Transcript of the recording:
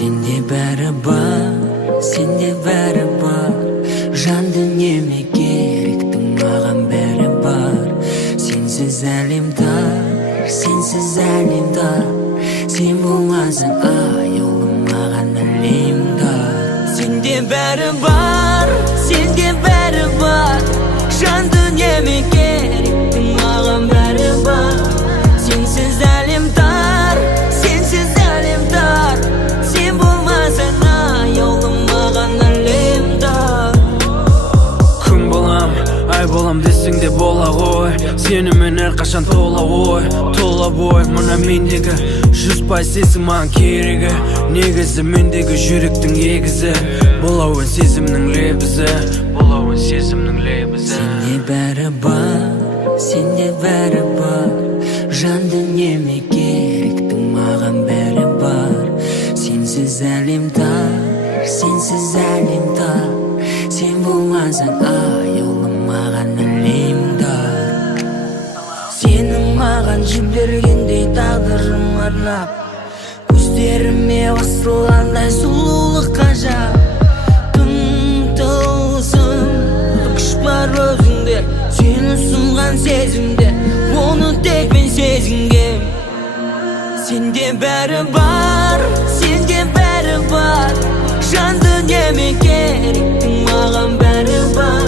Sende bәрі бар, sende бәрі бар. Жан дүниеме керектің маған бәрі бар. Сенсіз әлем тар, сенсіз әлем тар. Сен болмасаң аяулым маған әлем тар. Сенде бәрі бар, сенде бәрі бар. Жан дүниеме керектің маған бәрі бар. Сенсіз әлем тар, сенсіз әлем тар. Сен болмасаң аяулым маған әлем тар. Күн болам, ай болам десең де бола ғой. Сенімен әрқашан тола ой, тола бой. Мына мендегі 100% сезім маған керегі. Негізі мендегі жүректің егізі. Болауын сезімнің лебізі, болауын сезімнің лебізі. Сенде бәрі бар, сенде бәрі бар. Жан дүниеме керектің маған бәрі бар. Сенсіз әлем тар, сенсіз әлем тар. Сен болмасаң аяулым маған әлем тар. Сенің маған жібергендей тағдырым арнап, көздеріме басылғандай сұлулық ғажап. Тым тылсым күш бар өзіңде, сені ұсынған сезімде, оны тек мен сезінгем. Сенде бәрі бар, сенде бәрі бар. Жан дүниеме керектің маған бәрі бар.